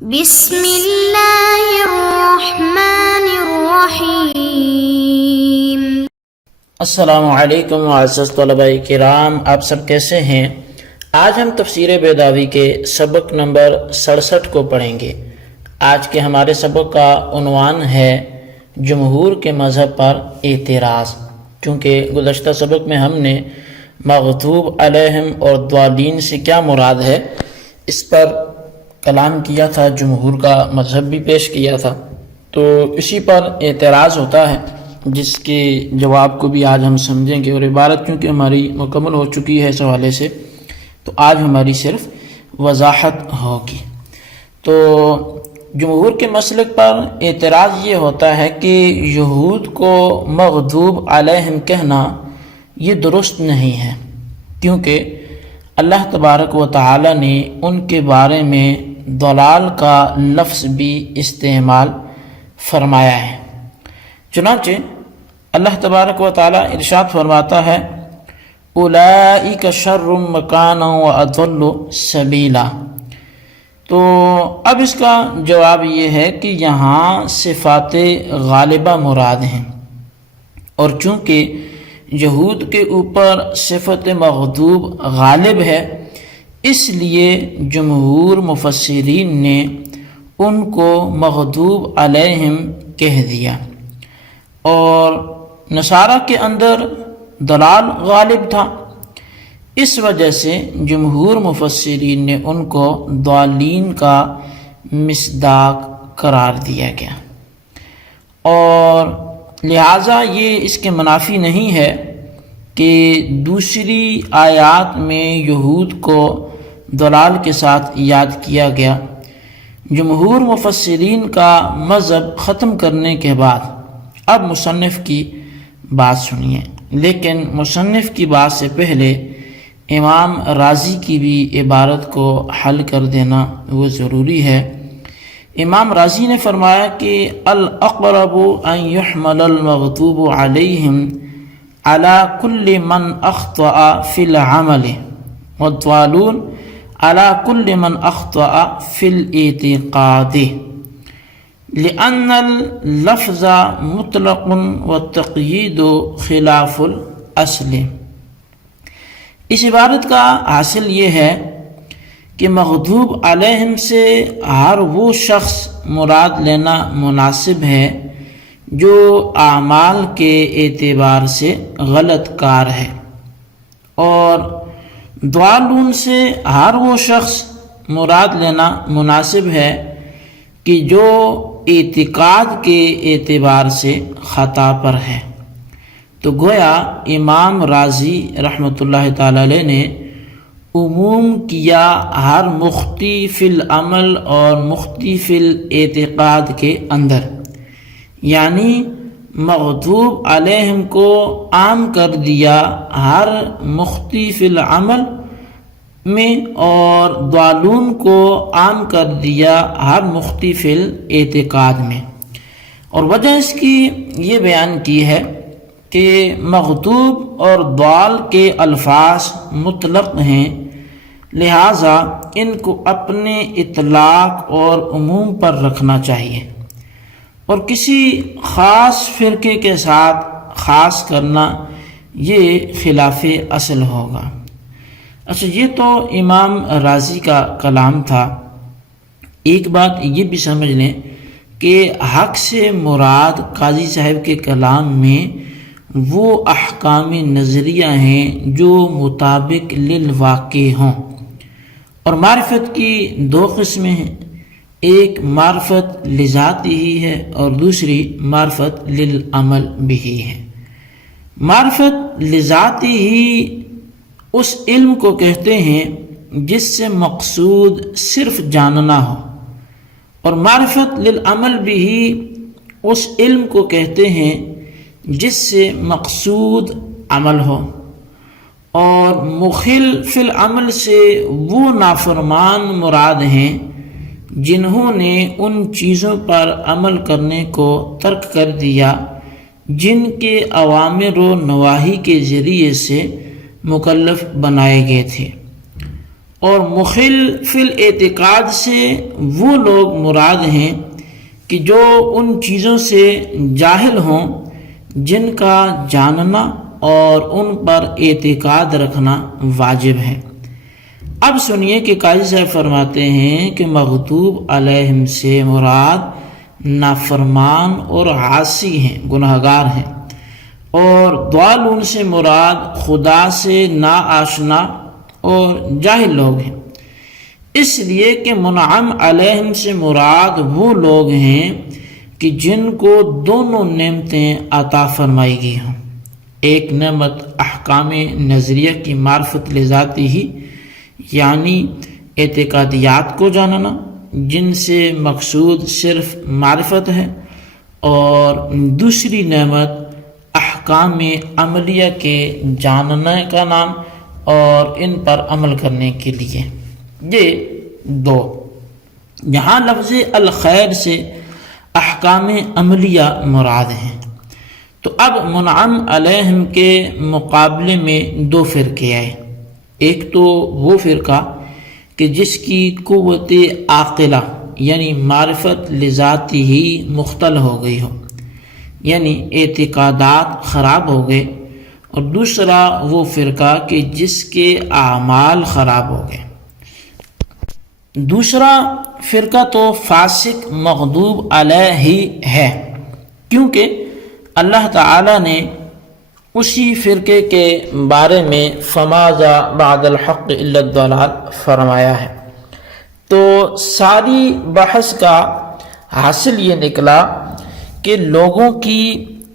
بسم اللہ الرحمن الرحیم۔ السلام علیکم معزز طلباء کرام، آپ سب کیسے ہیں؟ آج ہم تفسیر بیضاوی کے سبق نمبر 67 کو پڑھیں گے۔ آج کے ہمارے سبق کا عنوان ہے جمہور کے مذہب پر اعتراض۔ چونکہ گزشتہ سبق میں ہم نے مغضوب علیہم اور ضالین سے کیا مراد ہے اس پر کلام کیا تھا، جمہور کا مذہب بھی پیش کیا تھا، تو اسی پر اعتراض ہوتا ہے جس کے جواب کو بھی آج ہم سمجھیں گے۔ اور عبارت چونکہ ہماری مکمل ہو چکی ہے اس حوالے سے، تو آج ہماری صرف وضاحت ہوگی۔ تو جمہور کے مسلک پر اعتراض یہ ہوتا ہے کہ یہود کو مغضوب علیہم کہنا یہ درست نہیں ہے، کیونکہ اللہ تبارک و تعالی نے ان کے بارے میں ضلال کا لفظ بھی استعمال فرمایا ہے۔ چنانچہ اللہ تبارک و تعالی ارشاد فرماتا ہے اولئک شر مکانا واضل سبیلا۔ تو اب اس کا جواب یہ ہے کہ یہاں صفات غالبہ مراد ہیں، اور چونکہ یہود کے اوپر صفت مغضوب غالب ہے، اس لیے جمہور مفسرین نے ان کو مغضوب علیہم کہہ دیا، اور نصارہ کے اندر ضلال غالب تھا، اس وجہ سے جمہور مفسرین نے ان کو ضالین کا مصداق قرار دیا گیا، اور لہٰذا یہ اس کے منافی نہیں ہے کہ دوسری آیات میں یہود کو ضلال کے ساتھ یاد کیا گیا۔ جمہور مفسرین کا مذہب ختم کرنے کے بعد اب مصنف کی بات سنیے، لیکن مصنف کی بات سے پہلے امام رازی کی بھی عبارت کو حل کر دینا وہ ضروری ہے۔ امام رازی نے فرمایا کہ الاقرب ان يحمل المغضوب علیہم على كل من اخطأ في العمل والضالون على كل من اخطأ في الاعتقاد لأن اللفظ مطلق والتقييد خلاف الاصل۔ اس عبارت کا حاصل یہ ہے کہ مغضوب علیہم سے ہر وہ شخص مراد لینا مناسب ہے جو اعمال کے اعتبار سے غلط کار ہے، اور ضالون سے ہر وہ شخص مراد لینا مناسب ہے کہ جو اعتقاد کے اعتبار سے خطا پر ہے۔ تو گویا امام رازی رحمۃ اللہ تعالی علیہ نے عموم کیا ہر مخطی فی العمل اور مخطی فی الاعتقاد کے اندر، یعنی مغضوب علیہم کو عام کر دیا ہر مخطی فی العمل میں، اور ضالون کو عام کر دیا ہر مخطی فی الاعتقاد میں۔ اور وجہ اس کی یہ بیان کی ہے کہ مغضوب اور ضال کے الفاظ مطلق ہیں، لہٰذا ان کو اپنے اطلاق اور عموم پر رکھنا چاہیے، اور کسی خاص فرقے کے ساتھ خاص کرنا یہ خلاف اصل ہوگا۔ اچھا، یہ تو امام رازی کا کلام تھا۔ ایک بات یہ بھی سمجھ لیں کہ حق سے مراد قاضی صاحب کے کلام میں وہ احکام نظریہ ہیں جو مطابق للواقع ہوں، اور معرفت کی دو قسمیں ہیں، ایک معرفت لذاتی ہی ہے اور دوسری معرفت للعمل بھی ہے۔ معرفت لذاتی ہی اس علم کو کہتے ہیں جس سے مقصود صرف جاننا ہو، اور معرفت للعمل بھی اس علم کو کہتے ہیں جس سے مقصود عمل ہو، اور مخل فی العمل سے وہ نافرمان مراد ہیں جنہوں نے ان چیزوں پر عمل کرنے کو ترک کر دیا جن کے اوامر و نواہی کے ذریعے سے مکلف بنائے گئے تھے، اور مخل فی الاعتقاد سے وہ لوگ مراد ہیں کہ جو ان چیزوں سے جاہل ہوں جن کا جاننا اور ان پر اعتقاد رکھنا واجب ہے۔ اب سنیے کہ قاضی صاحب فرماتے ہیں کہ مغضوب علیہم سے مراد نافرمان اور عاصی ہیں، گناہگار ہیں، اور ضالون سے مراد خدا سے ناآشنا اور جاہل لوگ ہیں، اس لیے کہ منعم علیہم سے مراد وہ لوگ ہیں کہ جن کو دونوں نعمتیں عطا فرمائی گئی ہوں۔ ایک نعمت احکام نظریہ کی معرفت لذاتی ہی، یعنی اعتقادیات کو جاننا جن سے مقصود صرف معرفت ہے، اور دوسری نعمت احکام عملیہ کے جاننے کا نام اور ان پر عمل کرنے کے لیے۔ یہ دو، یہاں لفظ الخیر سے احکام عملیہ مراد ہیں۔ تو اب منعم علیہم کے مقابلے میں دو فرقے آئے۔ ایک تو وہ فرقہ کہ جس کی قوت عاقلہ یعنی معرفت لذاتی ہی مختل ہو گئی ہو، یعنی اعتقادات خراب ہو گئے، اور دوسرا وہ فرقہ کہ جس کے اعمال خراب ہو گئے۔ دوسرا فرقہ تو فاسق مغضوب علیہ ہی ہے، کیونکہ اللہ تعالیٰ نے اسی فرقے کے بارے میں فماذا بعد الحق الا الضلال فرمایا ہے۔ تو ساری بحث کا حاصل یہ نکلا کہ لوگوں کی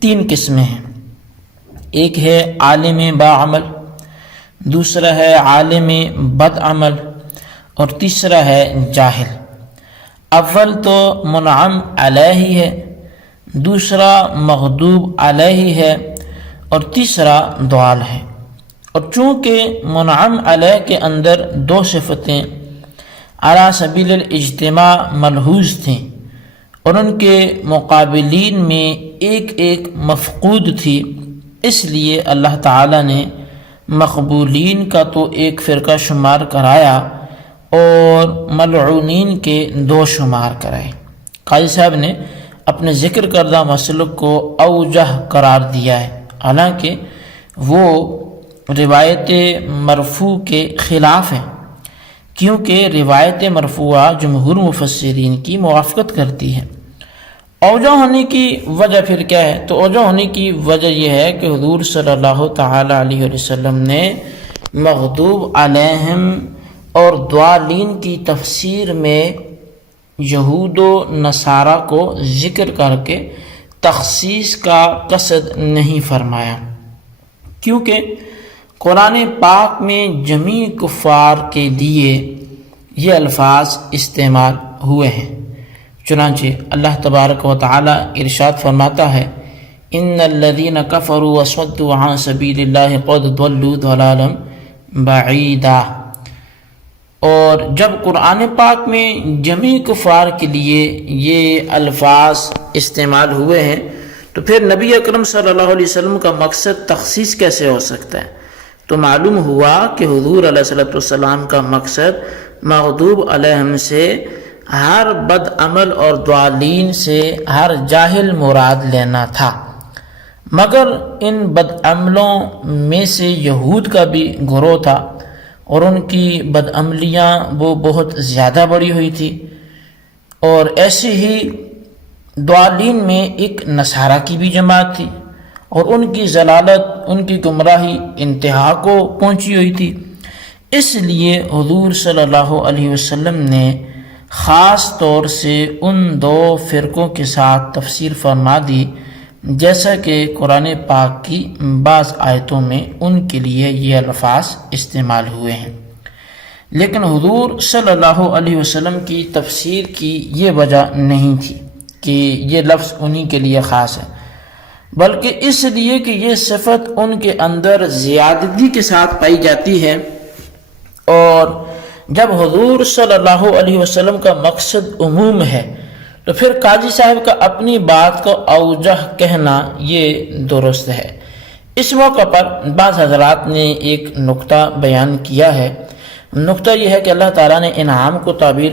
تین قسمیں ہیں، ایک ہے عالم باعمل، دوسرا ہے عالم بد عمل، اور تیسرا ہے جاہل۔ اول تو منعم علیہ ہے، دوسرا مغضوب علیہ ہے، اور تیسرا ضال ہے۔ اور چونکہ منعم علیہ کے اندر دو صفتیں علی سبیل الاجتماع ملحوظ تھیں اور ان کے مقابلین میں ایک ایک مفقود تھی، اس لیے اللہ تعالیٰ نے مقبولین کا تو ایک فرقہ شمار کرایا اور ملعونین کے دو شمار کرائے۔ قاضی صاحب نے اپنے ذکر کردہ مسلک کو اوجہ قرار دیا ہے، حالانکہ وہ روایت مرفوع کے خلاف ہے، کیونکہ روایت مرفوعہ جمہور مفسرین کی موافقت کرتی ہے۔ اوجہ ہونے کی وجہ پھر کیا ہے؟ تو اوجہ ہونے کی وجہ یہ ہے کہ حضور صلی اللہ تعالی علیہ وسلم نے مغضوب علیہم اور ضالین کی تفسیر میں یہود و نصارہ کو ذکر کر کے تخصیص کا قصد نہیں فرمایا، کیونکہ قرآن پاک میں جمیع کفار کے لیے یہ الفاظ استعمال ہوئے ہیں۔ چنانچہ اللہ تبارک و تعالی ارشاد فرماتا ہے ان الذین کفروا وصدوا عن سبیل اللہ قد ضلوا ضلالا بعیدا۔ اور جب قرآن پاک میں جمیع کفار کے لیے یہ الفاظ استعمال ہوئے ہیں تو پھر نبی اکرم صلی اللہ علیہ وسلم کا مقصد تخصیص کیسے ہو سکتا ہے؟ تو معلوم ہوا کہ حضور علیہ السلام کا مقصد مغضوب علیہم سے ہر بد عمل اور ضالین سے ہر جاہل مراد لینا تھا، مگر ان بد عملوں میں سے یہود کا بھی گروہ تھا اور ان کی بد عملیاں وہ بہت زیادہ بڑی ہوئی تھی، اور ایسے ہی ضالین میں ایک نصارہ کی بھی جماعت تھی اور ان کی ضلالت، ان کی گمراہی انتہا کو پہنچی ہوئی تھی۔ اس لیے حضور صلی اللہ علیہ وسلم نے خاص طور سے ان دو فرقوں کے ساتھ تفسیر فرما دی، جیسا کہ قرآن پاک کی بعض آیتوں میں ان کے لیے یہ الفاظ استعمال ہوئے ہیں۔ لیکن حضور صلی اللہ علیہ وسلم کی تفسیر کی یہ وجہ نہیں تھی کہ یہ لفظ انہی کے لیے خاص ہے، بلکہ اس لیے کہ یہ صفت ان کے اندر زیادتی کے ساتھ پائی جاتی ہے، اور جب حضور صلی اللہ علیہ وسلم کا مقصد عموم ہے تو پھر قاضی صاحب کا اپنی بات کو اوجہ کہنا یہ درست ہے۔ اس موقع پر بعض حضرات نے ایک نکتہ بیان کیا ہے، نقطہ یہ ہے کہ اللہ تعالیٰ نے انعام کو تعبیر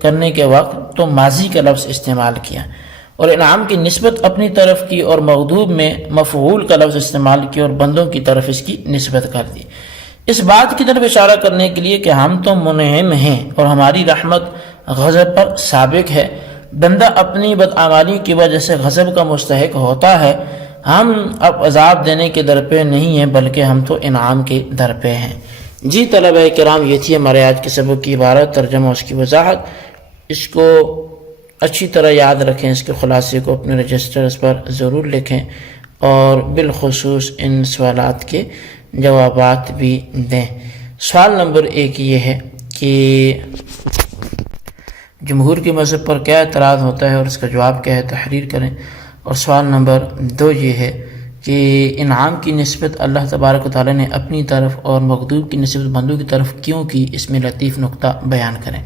کرنے کے وقت تو ماضی کا لفظ استعمال کیا اور انعام کی نسبت اپنی طرف کی اور مغضوب میں مفعول کا لفظ استعمال کیا اور بندوں کی طرف اس کی نسبت کر دی، اس بات کی طرف اشارہ کرنے کے لیے کہ ہم تو منعم ہیں اور ہماری رحمت غضب پر سابق ہے۔ بندہ اپنی بدعمالی کی وجہ سے غضب کا مستحق ہوتا ہے، ہم اب عذاب دینے کے در پہ نہیں ہیں بلکہ ہم تو انعام کے در پہ ہیں۔ جی طلبہ کرام، یہ تھی ہمارے آج کے سبق کی عبارت، ترجمہ اس کی وضاحت۔ اس کو اچھی طرح یاد رکھیں، اس کے خلاصے کو اپنے رجسٹرز پر ضرور لکھیں اور بالخصوص ان سوالات کے جوابات بھی دیں۔ سوال نمبر 1 یہ ہے کہ جمہور کے مذہب پر کیا اعتراض ہوتا ہے اور اس کا جواب کیا ہے، تحریر کریں۔ اور سوال نمبر 2 یہ ہے کہ انعام کی نسبت اللہ تبارک و تعالیٰ نے اپنی طرف اور مغضوب کی نسبت بندوں کی طرف کیوں کی، اس میں لطیف نقطہ بیان کریں۔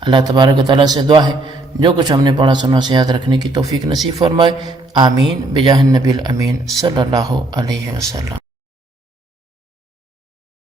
اللہ تبارک و تعالیٰ سے دعا ہے جو کچھ ہم نے پڑھا سنا اسے یاد رکھنے کی توفیق نصیب فرمائے، آمین بجاہ النبی الامین صلی اللہ علیہ وسلم۔